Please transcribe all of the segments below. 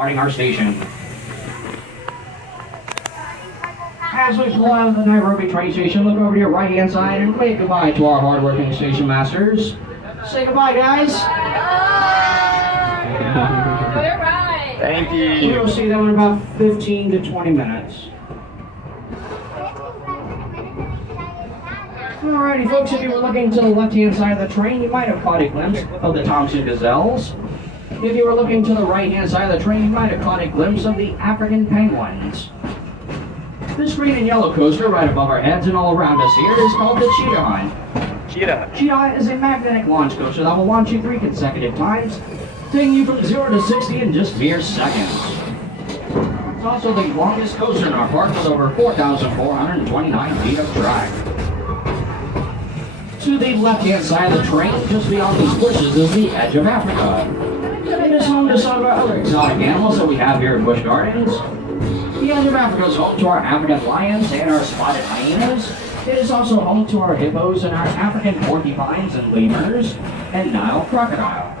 Starting our station. As we pull out of the Nairobi train station, look over to your right-hand side and wave goodbye to our hard-working station masters. Say goodbye, guys. All right. Thank you. We'll see them in about 15 to 20 minutes. Alrighty, folks, if you were looking to the left-hand side of the train, you might have caught a glimpse of the Thompson gazelles. If you were looking to the right-hand side of the train, you might have caught a glimpse of the African penguins. This green and yellow coaster right above our heads and all around us here is called the Cheetah Hunt. Cheetah is a magnetic launch coaster that will launch you 3 consecutive times, taking you from 0 to 60 in just mere seconds. It's also the longest coaster in our park with over 4,429 feet of track. To the left-hand side of the train, just beyond these bushes, is the edge of Africa. It is home to some of our other exotic animals that we have here in Busch Gardens. The edge of Africa is home to our African lions and our spotted hyenas. It is also home to our hippos and our African porcupines and lemurs and Nile crocodile.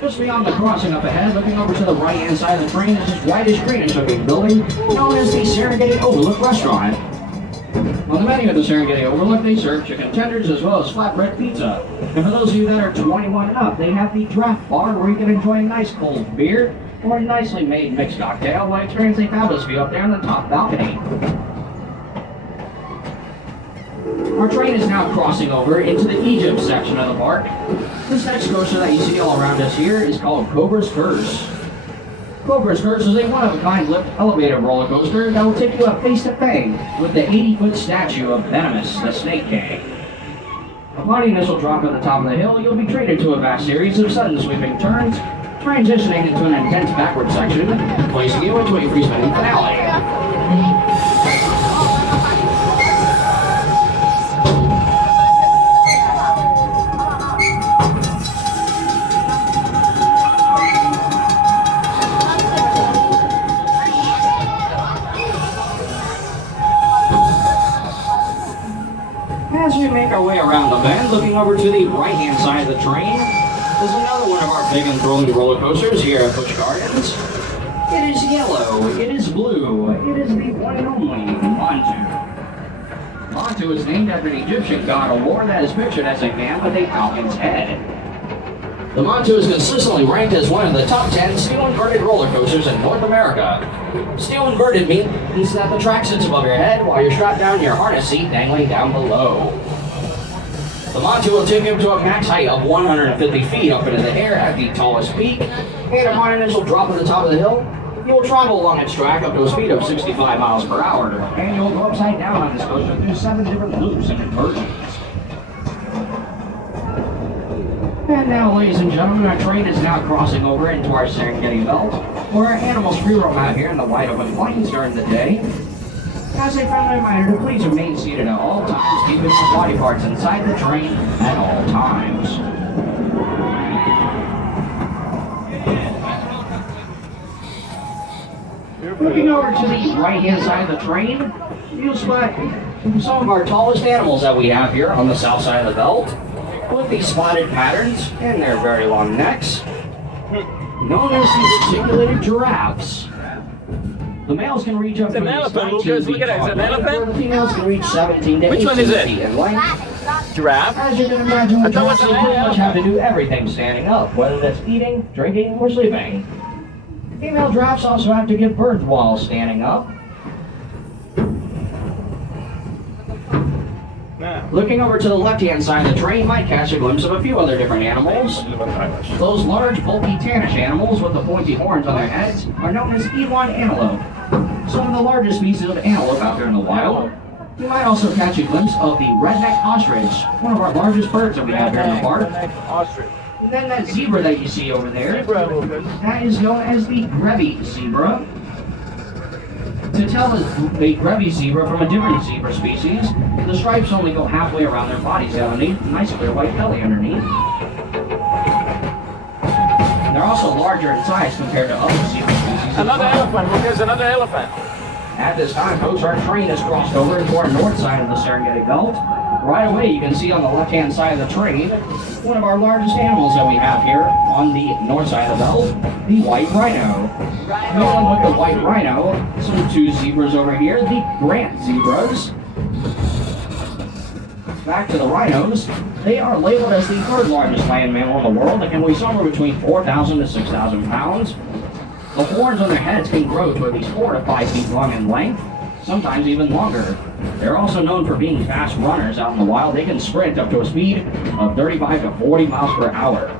Just beyond the crossing up ahead, looking over to the right-hand side of the train, is this whitish-greenish-looking building known as the Serengeti Overlook Restaurant. On the menu of the Serengeti Overlook, they serve chicken tenders as well as flatbread pizza. And for those of you that are 21 and up, they have the draft bar where you can enjoy a nice cold beer or a nicely made mixed cocktail while experiencing a fabulous view up there on the top balcony. Our train is now crossing over into the Egypt section of the park. This next coaster that you see all around us here is called Cobra's Curse. Cobra's Curse is a one-of-a-kind lift elevator roller coaster that will take you up face to face with the 80-foot statue of Venomous, the Snake King. Upon the initial drop at the top of the hill, you'll be treated to a vast series of sudden sweeping turns, transitioning into an intense backward section, placing you into a free-spinning finale. As we make our way around the bend, looking over to the right-hand side of the train, is another one of our big and thrilling roller coasters here at Busch Gardens. It is yellow, it is blue, it is the one and only Montu. Montu is named after an Egyptian god of war that is pictured as a man with a falcon's head. The Montu is consistently ranked as one of the top 10 steel-inverted roller coasters in North America. Steel-inverted means that the track sits above your head while you're strapped down in your harness seat dangling down below. The Montu will take you up to a max height of 150 feet up into the air at the tallest peak, and upon initial drop at the top of the hill, you will travel along its track up to a speed of 65 miles per hour, and you'll go upside down on this coaster through 7 different loops and inversions. And now, ladies and gentlemen, our train is now crossing over into our Serengeti belt, where our animals free roam out here in the wide open plains during the day. As a friendly reminder to please remain seated at all times, keeping your body parts inside the train at all times. Looking over to the right-hand side of the train, you'll spot some of our tallest animals that we have here on the south side of the belt, with these spotted patterns and their very long necks, known as the reticulated giraffes. The males can reach up to 19 feet Look at it, it's an elephant? The females can reach 17 to Which 18 one is it? feet in length. Giraffe? As you can imagine, the I thought it was giraffes an pretty much elephant. have to do everything standing up, whether that's eating, drinking, or sleeping. Female giraffes also have to give birth while standing up. Looking over to the left-hand side of the train might catch a glimpse of a few other different animals. Those large, bulky, tannish animals with the pointy horns on their heads are known as eland antelope, some of the largest species of antelope out there in the wild. You might also catch a glimpse of the redneck ostrich, one of our largest birds that we have here in the park. And then that zebra that you see over there, that is known as the Grevy zebra. To tell a Grevy zebra from a different zebra species, the stripes only go halfway around their bodies underneath, nice clear white belly underneath. They're also larger in size compared to other zebra species. Another elephant. Look, there's another elephant. At this time, folks, our train has crossed over into our north side of the Serengeti Belt. Right away, you can see on the left-hand side of the train, one of our largest animals that we have here on the north side of the belt, the white rhino. Going with the white rhino, some two zebras over here, the Grant zebras. Back to the rhinos, they are labeled as the third largest land mammal in the world that can weigh somewhere between 4,000 to 6,000 pounds. The horns on their heads can grow to at least 4 to 5 feet long in length, sometimes even longer. They're also known for being fast runners out in the wild. They can sprint up to a speed of 35 to 40 miles per hour.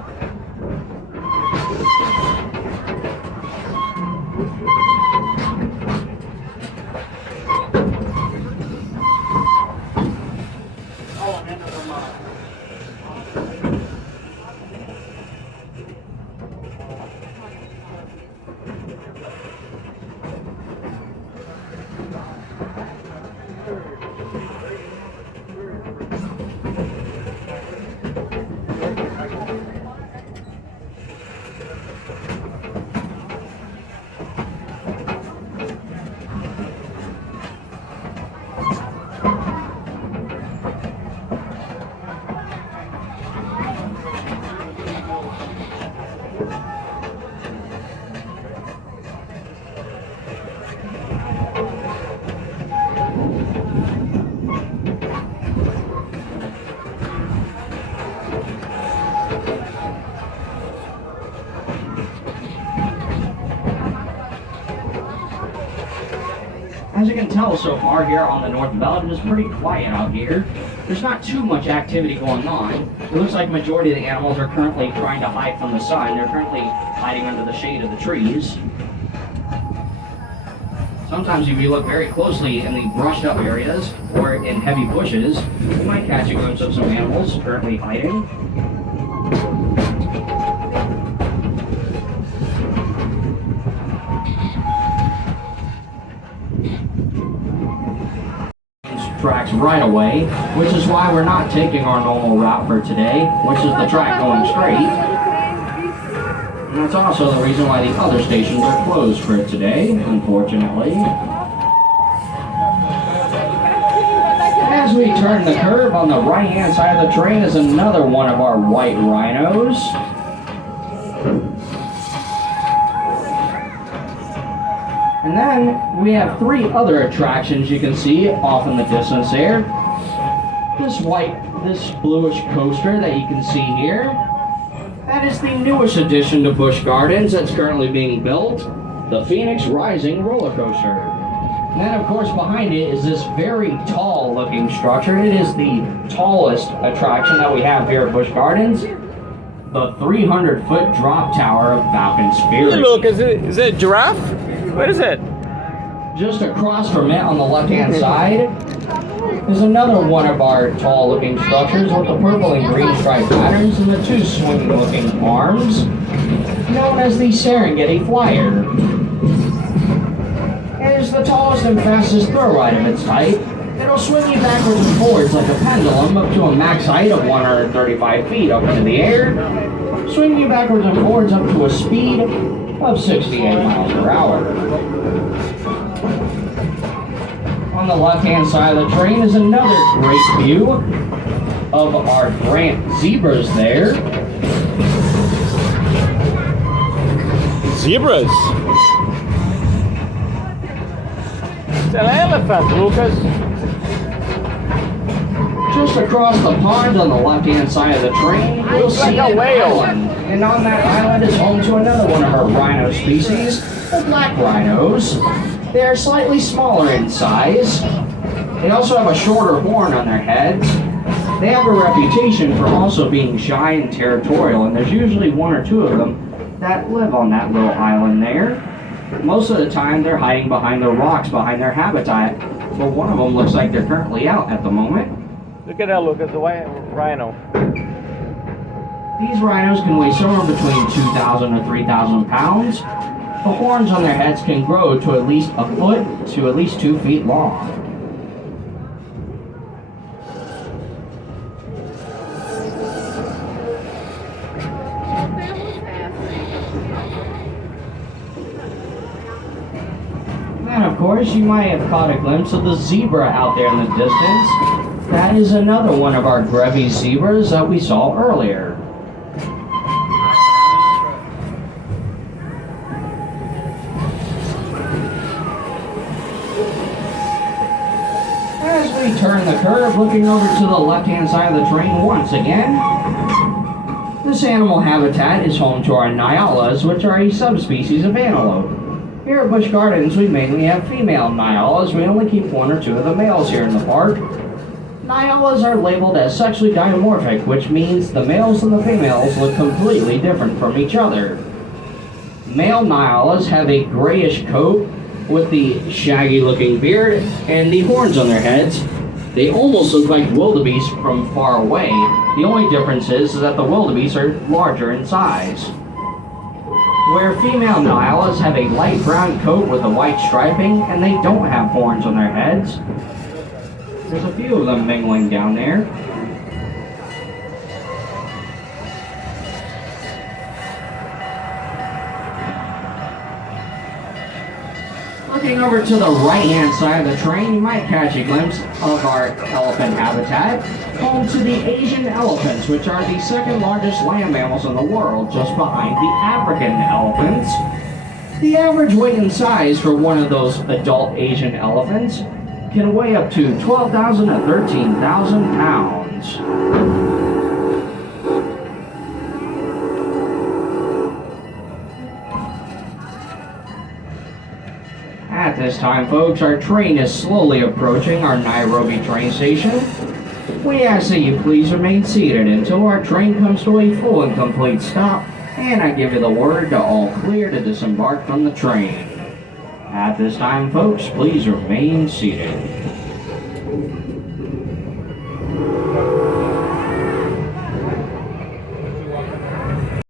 As you can tell so far here on the North Belt, it is pretty quiet out here. There's not too much activity going on. It looks like the majority of the animals are currently trying to hide from the sun. They're currently hiding under the shade of the trees. Sometimes if you look very closely in the brushed up areas or in heavy bushes, you might catch a glimpse of some animals currently hiding. Tracks right away, which is why we're not taking our normal route for today, which is the track going straight. And that's also the reason why the other stations are closed for today, unfortunately. As we turn the curve on the right-hand side of the train is another one of our white rhinos. And then we have 3 other attractions you can see off in the distance there. This bluish coaster that you can see here. That is the newest addition to Busch Gardens that's currently being built, the Phoenix Rising roller coaster. And then of course behind it is this very tall looking structure. It is the tallest attraction that we have here at Busch Gardens. The 300-foot drop tower of Falcon's Fury. Hey, look, is it a giraffe? What is it? Just across from it on the left-hand side is another one of our tall-looking structures with the purple and green stripe patterns and the 2 swinging-looking arms, known as the Serengeti Flyer. It is the tallest and fastest thrill ride of its type. It'll swing you backwards and forwards like a pendulum up to a max height of 135 feet up into the air, swing you backwards and forwards up to a speed of 68 miles per hour. On the left-hand side of the train is another great view of our Grant zebras there. Zebras? It's an elephant, Lucas. Just across the pond on the left-hand side of the train, you'll see like a whale. Island. And on that island is home to another one of our rhino species, the black rhinos. They are slightly smaller in size. They also have a shorter horn on their heads. They have a reputation for also being shy and territorial, and there's usually 1 or 2 of them that live on that little island there. Most of the time they're hiding behind the rocks, behind their habitat, but one of them looks like they're currently out at the moment. Look at that, Lucas, the white rhino. These rhinos can weigh somewhere between 2,000 to 3,000 pounds. The horns on their heads can grow to at least 1 foot to at least 2 feet long. And of course, course, you might have caught a glimpse of the zebra out there in the distance. That is another one of our grevy zebras that we saw earlier. As we turn the curve, looking over to the left-hand side of the train once again, this animal habitat is home to our nyalas, which are a subspecies of antelope. Here at Busch Gardens, we mainly have female nyalas. We only keep one or two of the males here in the park. Nyalas are labeled as sexually dimorphic, which means the males and the females look completely different from each other. Male nyalas have a grayish coat with the shaggy looking beard and the horns on their heads. They almost look like wildebeest from far away. The only difference is that the wildebeest are larger in size. Where female nyalas have a light brown coat with a white striping and they don't have horns on their heads. There's a few of them mingling down there. Looking over to the right-hand side of the train, you might catch a glimpse of our elephant habitat, home to the Asian elephants, which are the second largest land mammals in the world, just behind the African elephants. The average weight and size for one of those adult Asian elephants can weigh up to 12,000 to 13,000 pounds. At this time, folks, our train is slowly approaching our Nairobi train station. We ask that you please remain seated until our train comes to a full and complete stop, and I give you the word to all clear to disembark from the train. At this time, folks, please remain seated.